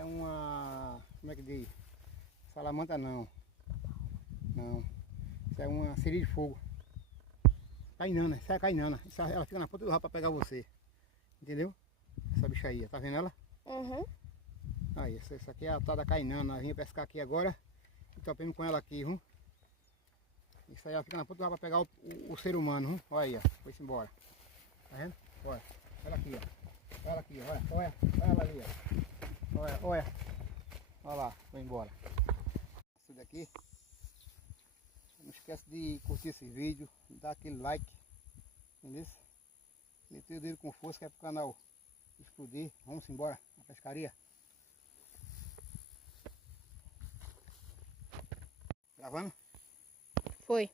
é uma... como é que diz? Salamandra não. Não. Isso é uma siri de fogo. Cainana, isso é a cainana. Ela fica na ponta do rabo para pegar você. Entendeu? Essa bicha aí, tá vendo ela? Uhum. Aí, essa aqui é a tal da cainana. Nós vim pescar aqui agora e topemos com ela aqui, viu? Isso aí ela fica na ponta do rabo para pegar o ser humano, viu? Olha aí, ó. Foi-se embora. Tá vendo? Olha. Olha aqui, ó. Olha aqui, olha. Olha ela ali, ó. Olha, olha. Olha lá, foi embora. Isso daqui. Não esquece de curtir esse vídeo, dar aquele like, entendeu? Meter o dedo com força que é pro canal explodir. Vamos embora na pescaria. Gravando? Foi.